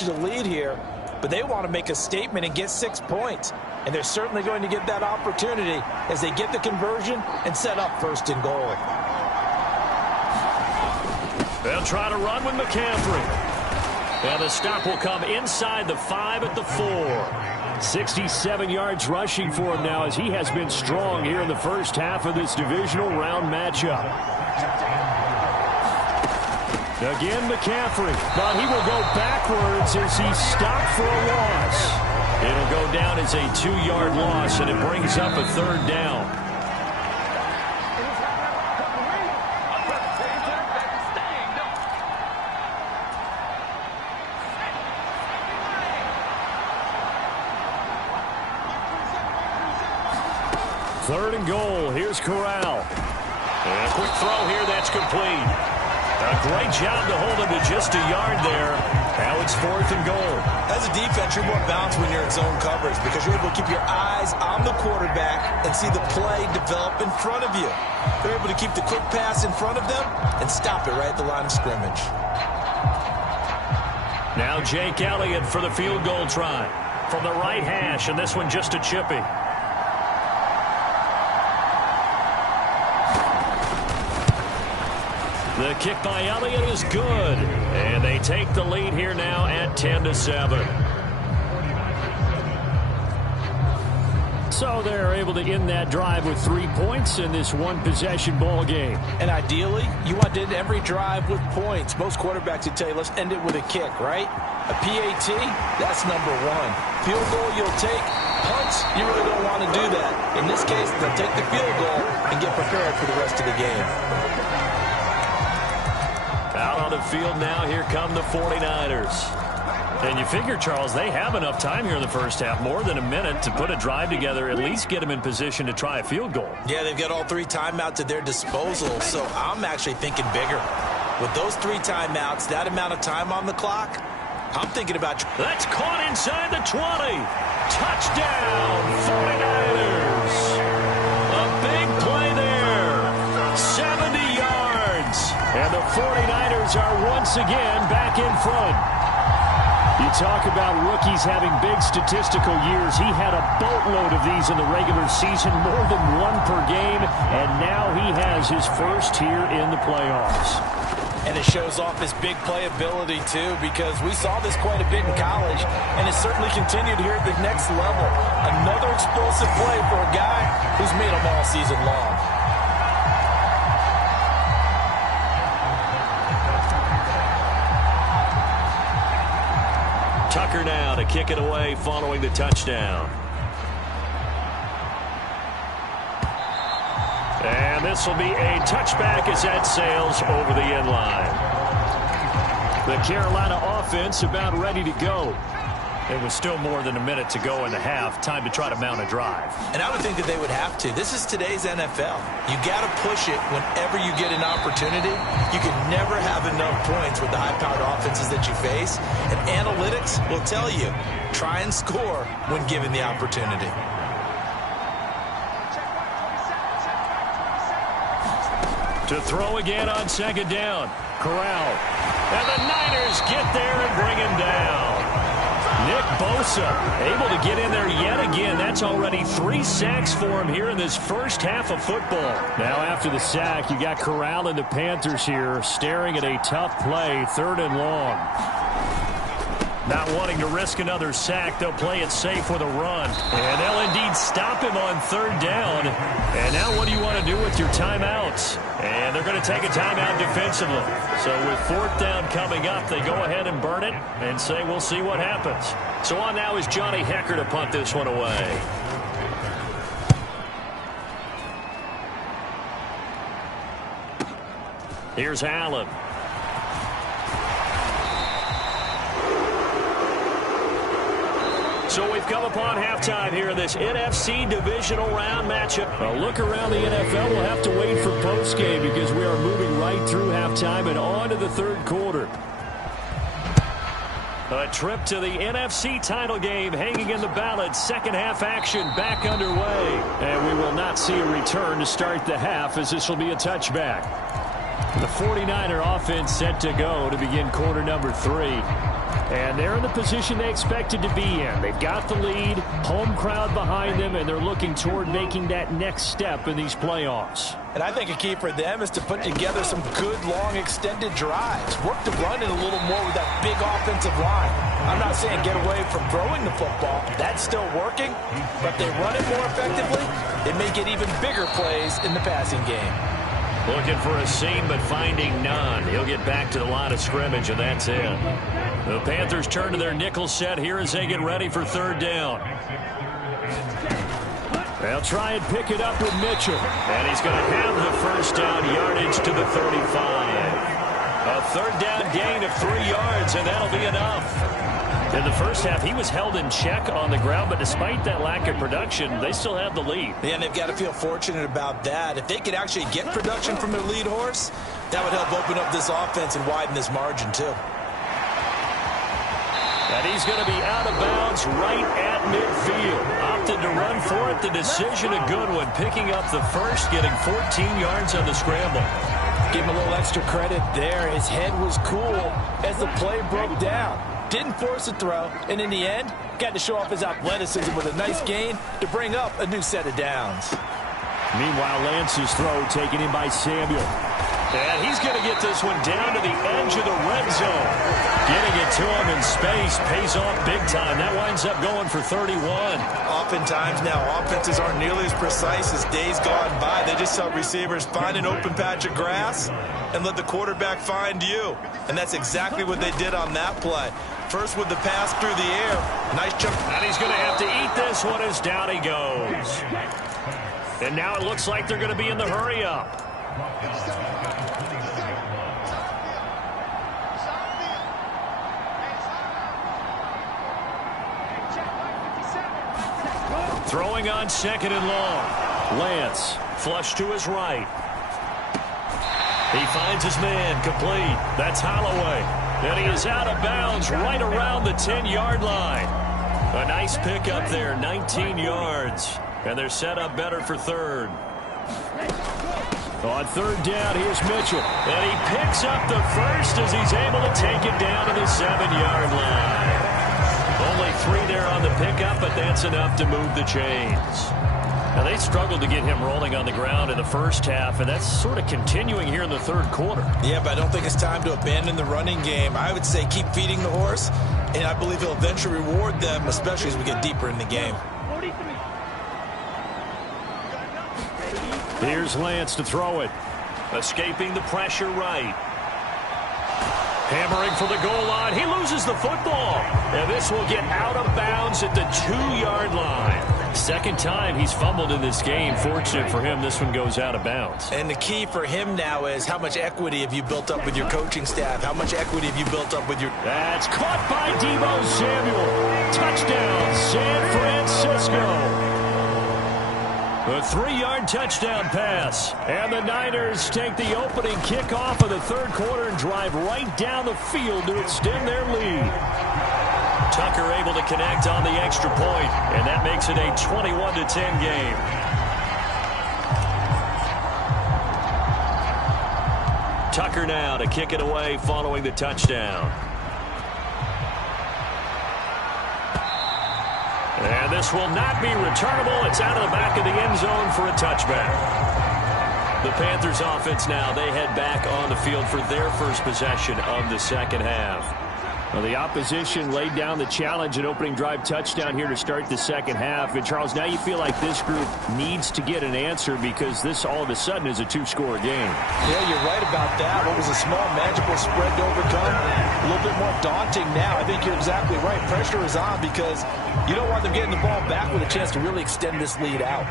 much of the lead here, but they want to make a statement and get 6 points. And they're certainly going to get that opportunity as they get the conversion and set up first and goal. They'll try to run with McCaffrey. And the stop will come inside the 5 at the 4. 67 yards rushing for him now as he has been strong here in the first half of this divisional round matchup. Again, McCaffrey, but he will go backwards as he stopped for a loss. It'll go down as a 2-yard loss, and it brings up a 3rd down. Third and goal. Here's Corral. And a quick throw here. That's complete. A great job to hold him to just a yard there. Now it's 4th and goal. As a defense, you're more balanced when you're in zone coverage because you're able to keep your eyes on the quarterback and see the play develop in front of you. They're able to keep the quick pass in front of them and stop it right at the line of scrimmage. Now Jake Elliott for the field goal try from the right hash, and this one just a chippy. The kick by Elliott is good, and they take the lead here now at 10-7. So they're able to end that drive with 3 points in this one-possession ball game. And ideally, you want to end every drive with points. Most quarterbacks would tell you, let's end it with a kick, right? A PAT, that's number 1. Field goal, you'll take. Punts, you really don't want to do that. In this case, they'll take the field goal and get prepared for the rest of the game. Out on the field now, here come the 49ers. And you figure, Charles, they have enough time here in the first half, more than a minute, to put a drive together, at least get them in position to try a field goal. Yeah, they've got all 3 timeouts at their disposal, so I'm actually thinking bigger. With those 3 timeouts, that amount of time on the clock, I'm thinking about... That's caught inside the 20. Touchdown, 49ers. A big play there. 70 yards. And the 49ers are once again back in front. You talk about rookies having big statistical years. He had a boatload of these in the regular season, more than 1 per game, and now he has his first here in the playoffs. And it shows off his big playability, too, because we saw this quite a bit in college, and it certainly continued here at the next level. Another explosive play for a guy who's made them all season long. Tucker now to kick it away following the touchdown. And this will be a touchback as that sails over the end line. The Carolina offense about ready to go. It was still more than a minute to go in the half. Time to try to mount a drive. And I would think that they would have to. This is today's NFL. You got to push it whenever you get an opportunity. You can never have enough points with the high-powered offenses that you face. And analytics will tell you, try and score when given the opportunity. To throw again on second down. Corral. And the Niners get there and bring him down. Nick Bosa able to get in there yet again. That's already 3 sacks for him here in this first half of football. Now after the sack, you got Corral and the Panthers here staring at a tough play, 3rd and long. Not wanting to risk another sack, they'll play it safe with a run. And they'll indeed stop him on 3rd down. And now what do you want to do with your timeouts? And they're going to take a timeout defensively. So with 4th down coming up, they go ahead and burn it and say we'll see what happens. So on now is Johnny Hekker to punt this one away. Here's Allen. So we've come upon halftime here in this NFC divisional round matchup. A look around the NFL. We'll have to wait for postgame because we are moving right through halftime and on to the 3rd quarter. A trip to the NFC title game hanging in the balance. Second half action back underway. And we will not see a return to start the half as this will be a touchback. The 49er offense set to go to begin quarter number 3. And they're in the position they expected to be in. They've got the lead, home crowd behind them, and they're looking toward making that next step in these playoffs. And I think a key for them is to put together some good, long, extended drives. Work the run in a little more with that big offensive line. I'm not saying get away from throwing the football. That's still working. But if they run it more effectively, it may get even bigger plays in the passing game. Looking for a seam, but finding none. He'll get back to the line of scrimmage, and that's it. The Panthers turn to their nickel set here as they get ready for third down. They'll try and pick it up with Mitchell. And he's going to have the first down yardage to the 35. A third down gain of 3 yards, and that'll be enough. In the first half, he was held in check on the ground, but despite that lack of production, they still have the lead. Yeah, and they've got to feel fortunate about that. If they could actually get production from their lead horse, that would help open up this offense and widen this margin, too. And he's going to be out of bounds right at midfield. Opted to run for it. The decision a good one. Picking up the first, getting 14 yards on the scramble. Give him a little extra credit there. His head was cool as the play broke down. Didn't force a throw, and in the end, got to show off his athleticism with a nice gain to bring up a new set of downs. Meanwhile, Lance's throw taken in by Samuel. And he's going to get this one down to the edge of the red zone. Getting it to him in space pays off big time. That winds up going for 31. Oftentimes now, offenses aren't nearly as precise as days gone by. They just help receivers find an open patch of grass and let the quarterback find you. And that's exactly what they did on that play. First with the pass through the air. Nice jump. And he's going to have to eat this one as down he goes. And now it looks like they're going to be in the hurry-up. Throwing on second and long. Lance, flush to his right. He finds his man, complete. That's Holloway. And he is out of bounds right around the 10-yard line. A nice pickup there, 19 yards. And they're set up better for third. On third down, here's Mitchell. And he picks up the first as he's able to take it down to the 7-yard line. Only 3 there on the pickup, but that's enough to move the chains. Now, they struggled to get him rolling on the ground in the first half, and that's sort of continuing here in the third quarter. Yeah, but I don't think it's time to abandon the running game. I would say keep feeding the horse, and I believe he'll eventually reward them, especially as we get deeper in the game. Here's Lance to throw it. Escaping the pressure right. Hammering for the goal line. He loses the football. And this will get out of bounds at the 2-yard line. Second time he's fumbled in this game. Fortunate for him, this one goes out of bounds. And the key for him now is how much equity have you built up with your coaching staff? How much equity have you built up with your... That's caught by Deebo Samuel. Touchdown, San Francisco. A 3-yard touchdown pass. And the Niners take the opening kickoff of the third quarter and drive right down the field to extend their lead. Tucker able to connect on the extra point, and that makes it a 21-10 game. Tucker now to kick it away following the touchdown. And this will not be returnable. It's out of the back of the end zone for a touchback. The Panthers offense now, they head back on the field for their first possession of the second half. Well, the opposition laid down the challenge and opening drive touchdown here to start the second half. And, Charles, now you feel like this group needs to get an answer because this all of a sudden is a 2-score game. Yeah, you're right about that. What was a small, magical spread to overcome, a little bit more daunting now. I think you're exactly right. Pressure is on because you don't want them getting the ball back with a chance to really extend this lead out.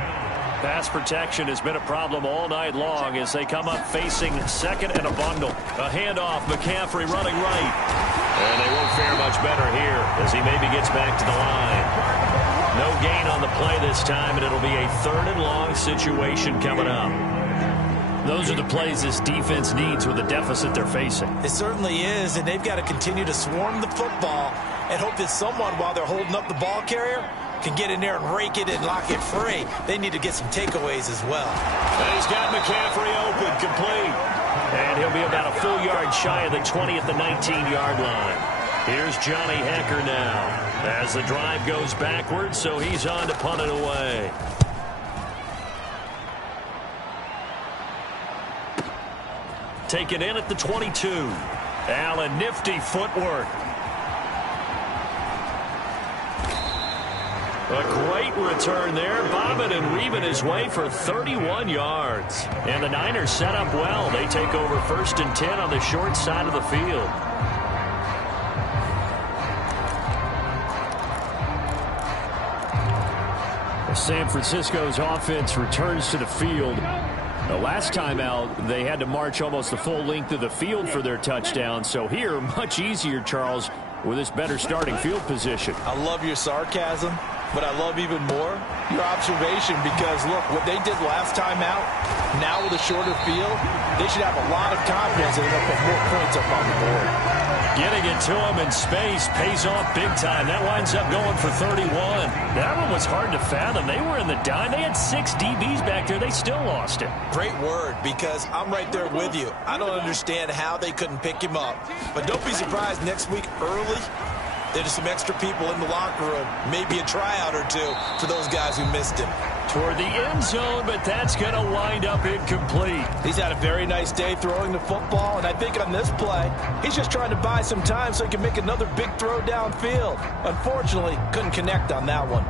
Pass protection has been a problem all night long as they come up facing second and a bundle. A handoff, McCaffrey running right. And they won't fare much better here as he maybe gets back to the line. No gain on the play this time, and it'll be a third and long situation coming up. Those are the plays this defense needs with the deficit they're facing. It certainly is, and they've got to continue to swarm the football and hope that someone, while they're holding up the ball carrier, can get in there and rake it and lock it free. They need to get some takeaways as well. And he's got McCaffrey open, complete. And he'll be about a full yard shy of the 20 at the 19-yard line. Here's Johnny Hekker now as the drive goes backwards, so he's on to punt it away. Taken in at the 22. Allen, nifty footwork. A great return there, bobbing and weaving his way for 31 yards. And the Niners set up well. They take over 1st and 10 on the short side of the field. San Francisco's offense returns to the field. The last time out, they had to march almost the full length of the field for their touchdown. So here, much easier, Charles, with this better starting field position. I love your sarcasm, but I love even more your observation, because, look, what they did last time out, now with a shorter field, they should have a lot of confidence that they'll put more points up on the board. Getting it to him in space pays off big time. That winds up going for 31. That one was hard to fathom. They were in the dime. They had 6 DBs back there. They still lost it. Great word, because I'm right there with you. I don't understand how they couldn't pick him up. But don't be surprised next week early, there's some extra people in the locker room. Maybe a tryout or two for those guys who missed him. Toward the end zone, but that's going to wind up incomplete. He's had a very nice day throwing the football, and I think on this play, he's just trying to buy some time so he can make another big throw downfield. Unfortunately, couldn't connect on that one.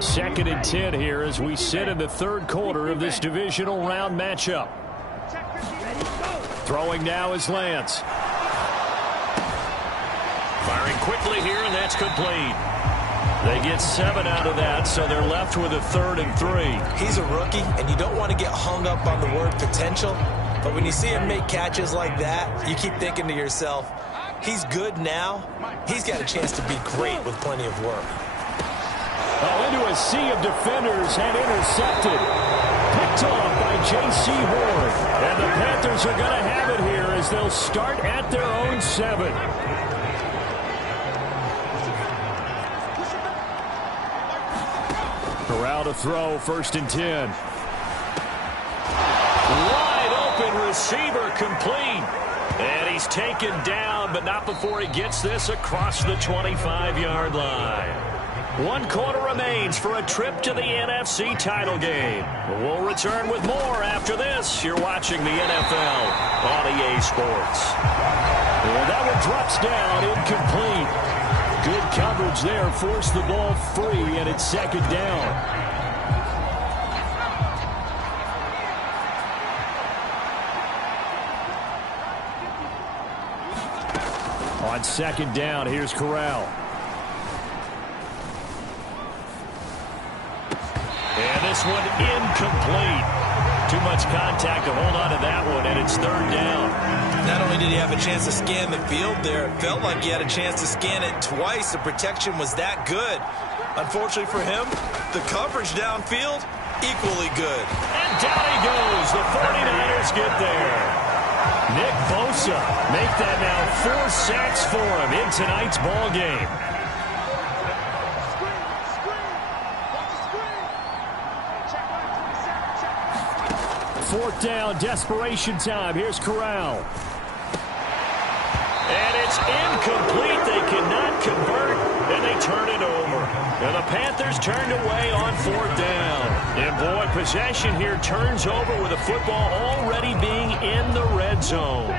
2nd and 10 here as we sit in the 3rd quarter of this divisional round matchup. Throwing now is Lance. Firing quickly here, and that's complete. They get 7 out of that, so they're left with a 3rd and 3. He's a rookie, and you don't want to get hung up on the word potential. But when you see him make catches like that, you keep thinking to yourself, he's good now. He's got a chance to be great with plenty of work. Oh, into a sea of defenders and intercepted. Picked off by J.C. Horn. And the Panthers are going to have it here as they'll start at their own 7. Corral to throw, 1st and 10. Wide open receiver, complete. And he's taken down, but not before he gets this across the 25-yard line. 1 quarter remains for a trip to the NFC title game. We'll return with more after this. You're watching the NFL on EA Sports. And that one drops down, incomplete. Good coverage there, forced the ball free, and it's 2nd down. On 2nd down, here's Corral. And this one incomplete. Too much contact to hold on to that one, and it's 3rd down. Not only did he have a chance to scan the field there, it felt like he had a chance to scan it twice. The protection was that good. Unfortunately for him, the coverage downfield, equally good. And down he goes. The 49ers get there. Nick Bosa make that now 4 sacks for him in tonight's ball game. Fourth down, desperation time. Here's Corral. And it's incomplete. They cannot convert, and they turn it over. And the Panthers turned away on 4th down. And boy, possession here turns over with the football already being in the red zone.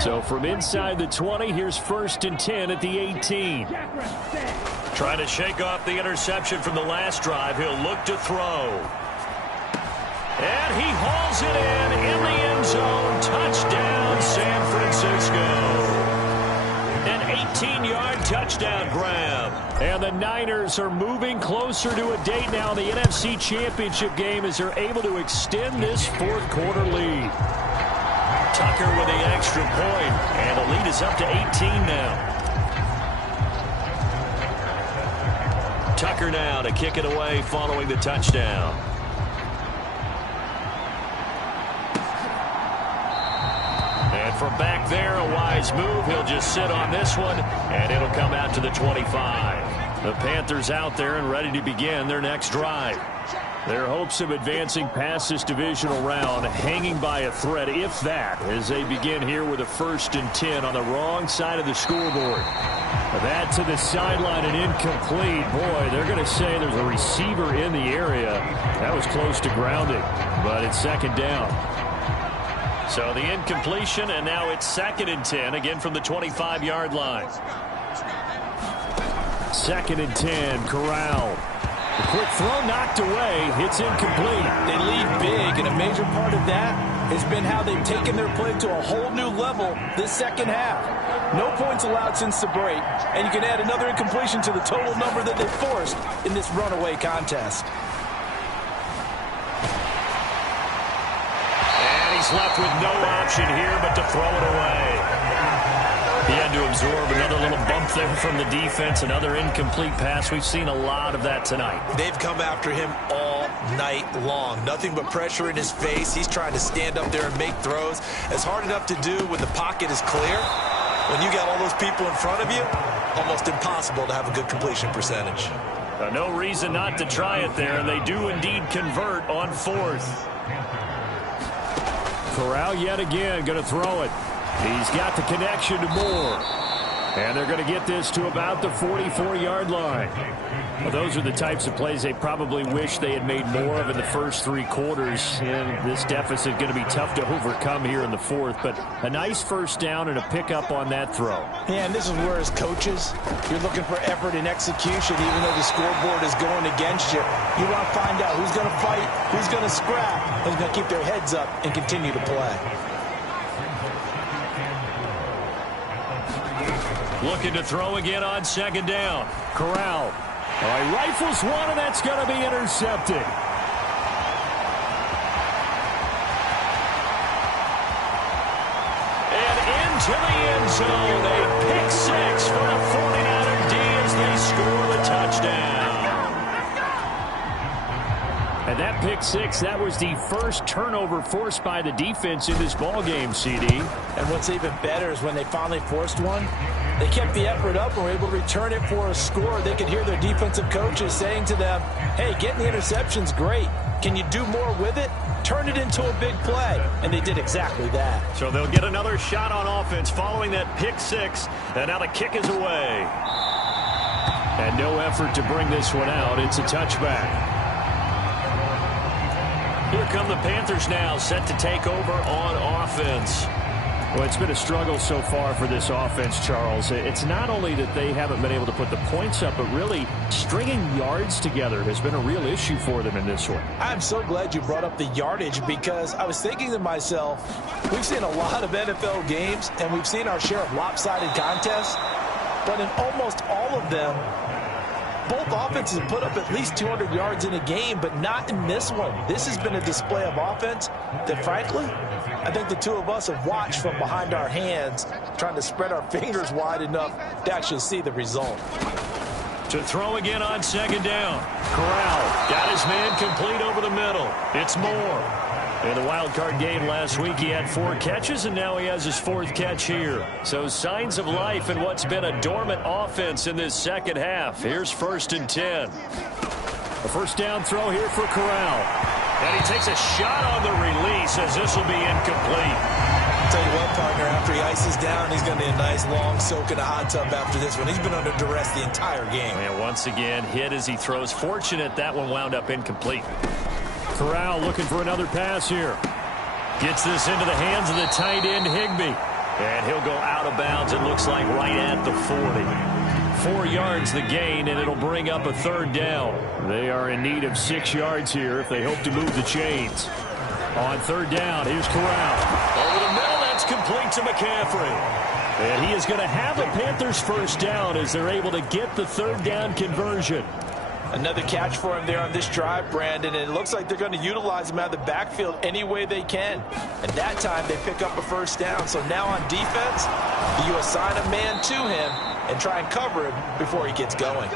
So from inside the 20, here's 1st and 10 at the 18. Trying to shake off the interception from the last drive. He'll look to throw. And he hauls it in the end zone. Touchdown, San Francisco. An 18-yard touchdown grab. And the Niners are moving closer to a date now in the NFC Championship game as they're able to extend this 4th quarter lead. Tucker with the extra point, and the lead is up to 18 now. Tucker now to kick it away following the touchdown. And from back there, a wise move. He'll just sit on this one, and it'll come out to the 25. The Panthers out there and ready to begin their next drive. Their hopes of advancing past this divisional round hanging by a thread, if that, as they begin here with a 1st and 10 on the wrong side of the scoreboard. That to the sideline and incomplete. Boy, they're going to say there's a receiver in the area. That was close to grounding, but it's 2nd down. So the incompletion, and now it's 2nd and 10, again from the 25-yard line. 2nd and 10, Corral. The quick throw knocked away. It's incomplete. They lead big, and a major part of that has been how they've taken their play to a whole new level this second half. No points allowed since the break, and you can add another incompletion to the total number that they forced in this runaway contest. And he's left with no option here but to throw it away. He had to absorb another little bump there from the defense, another incomplete pass. We've seen a lot of that tonight. They've come after him all night long. Nothing but pressure in his face. He's trying to stand up there and make throws. It's hard enough to do when the pocket is clear. When you got all those people in front of you, almost impossible to have a good completion percentage. No reason not to try it there, and they do indeed convert on 4th. Corral yet again going to throw it. He's got the connection to Moore. And they're going to get this to about the 44-yard line. Well, those are the types of plays they probably wish they had made more of in the first 3 quarters. And this deficit going to be tough to overcome here in the 4th. But a nice 1st down and a pickup on that throw. Yeah, and this is where, as coaches, you're looking for effort and execution, even though the scoreboard is going against you. You want to find out who's going to fight, who's going to scrap, who's going to keep their heads up and continue to play. Looking to throw again on 2nd down. Corral. Rifles one, and that's going to be intercepted. And into the end zone. A pick 6 for a 49er D as they score the touchdown. And that pick 6, that was the first turnover forced by the defense in this ballgame, CD. And what's even better is when they finally forced one, they kept the effort up and were able to return it for a score. They could hear their defensive coaches saying to them, hey, getting the interception's great. Can you do more with it? Turn it into a big play. And they did exactly that. So they'll get another shot on offense following that pick 6. And now the kick is away. And no effort to bring this one out. It's a touchback. Here come the Panthers now, set to take over on offense. Well, it's been a struggle so far for this offense, Charles. It's not only that they haven't been able to put the points up, but really stringing yards together has been a real issue for them in this one. I'm so glad you brought up the yardage, because I was thinking to myself, we've seen a lot of NFL games, and we've seen our share of lopsided contests, but in almost all of them, both offenses have put up at least 200 yards in a game, but not in this one. This has been a display of offense that, frankly, I think the two of us have watched from behind our hands, trying to spread our fingers wide enough to actually see the result. To throw again on 2nd down. Corral got his man complete over the middle. It's Moore. In the wild card game last week, he had 4 catches, and now he has his 4th catch here. So signs of life in what's been a dormant offense in this second half. Here's 1st and 10. A 1st down throw here for Corral. And he takes a shot on the release as this will be incomplete. I'll tell you what, partner, after he ices down, he's going to need a nice long soak in a hot tub after this one. He's been under duress the entire game. And once again, hit as he throws. Fortunate that one wound up incomplete. Corral looking for another pass here. Gets this into the hands of the tight end, Higbee. And he'll go out of bounds, it looks like, right at the 40. 4 yards the gain, and it'll bring up a 3rd down. They are in need of 6 yards here if they hope to move the chains. On 3rd down, here's Corral. Over the middle, that's complete to McCaffrey. And he is going to have a Panthers 1st down as they're able to get the 3rd down conversion. Another catch for him there on this drive, Brandon, and it looks like they're going to utilize him out of the backfield any way they can. And that time they pick up a 1st down. So now on defense, you assign a man to him and try and cover him before he gets going.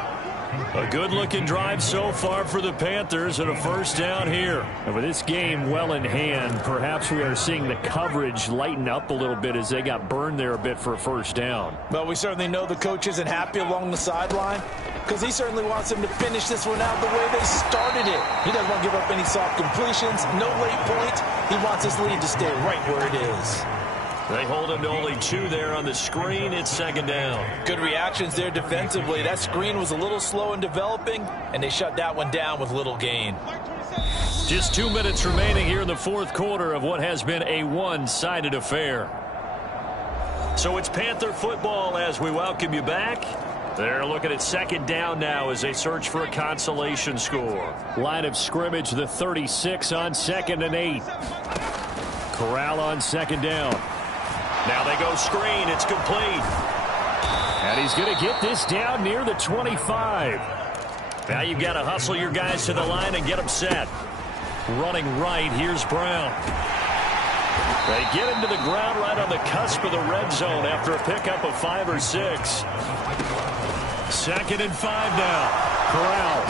A good-looking drive so far for the Panthers and a first down here. And with this game well in hand, perhaps we are seeing the coverage lighten up a little bit as they got burned there a bit for a first down. Well, we certainly know the coach isn't happy along the sideline because he certainly wants them to finish this one out the way they started it. He doesn't want to give up any soft completions, no late points. He wants his lead to stay right where it is. They hold him to only 2 there on the screen. It's second down. Good reactions there defensively. That screen was a little slow in developing, and they shut that one down with little gain. Just 2 minutes remaining here in the fourth quarter of what has been a one-sided affair. So it's Panther football as we welcome you back. They're looking at second down now as they search for a consolation score. Line of scrimmage, the 36 on 2nd and 8. Corral on second down. Now they go screen. It's complete. And he's going to get this down near the 25. Now you've got to hustle your guys to the line and get them set. Running right, here's Brown. They get him to the ground right on the cusp of the red zone after a pickup of 5 or 6. 2nd and 5 now. Corral.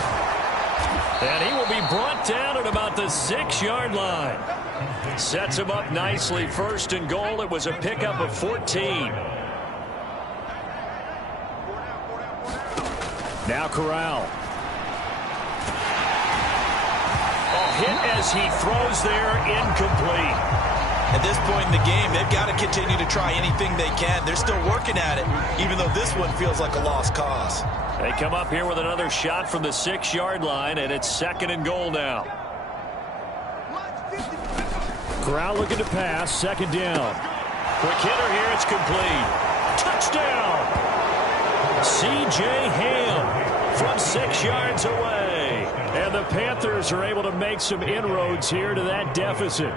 And he will be brought down at about the 6-yard line. Sets him up nicely. 1st and goal. It was a pickup of 14. Now Corral. Hit as he throws there, incomplete. At this point in the game, they've got to continue to try anything they can. They're still working at it, even though this one feels like a lost cause. They come up here with another shot from the 6-yard line, and it's 2nd and goal now. Corral looking to pass, 2nd down. Quick hitter here, it's complete. Touchdown! C.J. Ham from 6 yards away. And the Panthers are able to make some inroads here to that deficit.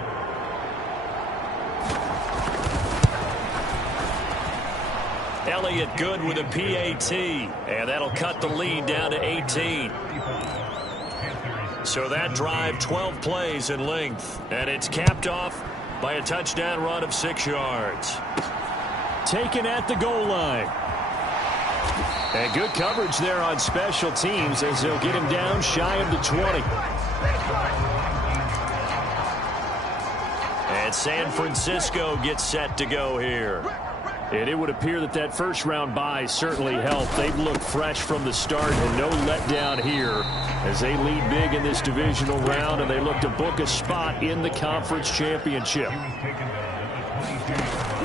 Elliott good with a PAT. And that'll cut the lead down to 18. So that drive, 12 plays in length. And it's capped off by a touchdown run of 6 yards. Taken at the goal line. And good coverage there on special teams as they'll get him down shy of the 20. And San Francisco gets set to go here. And it would appear that that first-round bye certainly helped. They've looked fresh from the start and no letdown here as they lead big in this divisional round and they look to book a spot in the conference championship.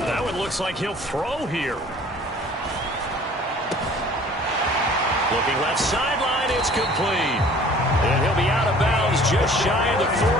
That one looks like he'll throw here. Looking left sideline, it's complete. And he'll be out of bounds just shy of the 40.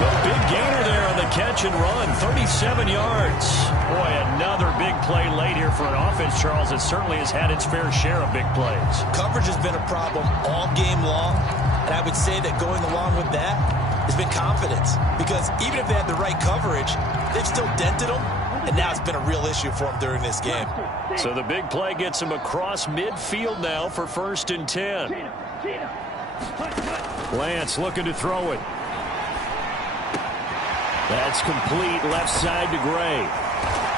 A big gainer there on the catch and run, 37 yards. Boy, another big play late here for an offense, Charles, that certainly has had its fair share of big plays. Coverage has been a problem all game long, and I would say that going along with that has been confidence. Because even if they had the right coverage, they've still dented them, and now it's been a real issue for them during this game. So the big play gets him across midfield now for 1st and 10. Lance looking to throw it. That's complete left side to Gray.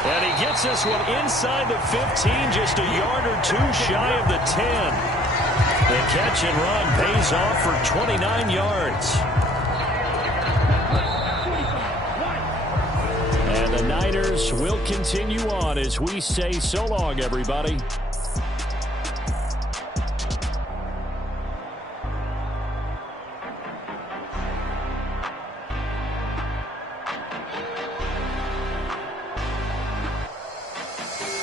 And he gets this one inside the 15, just a yard or 2 shy of the 10. The catch and run pays off for 29 yards. And the Niners will continue on as we say so long, everybody.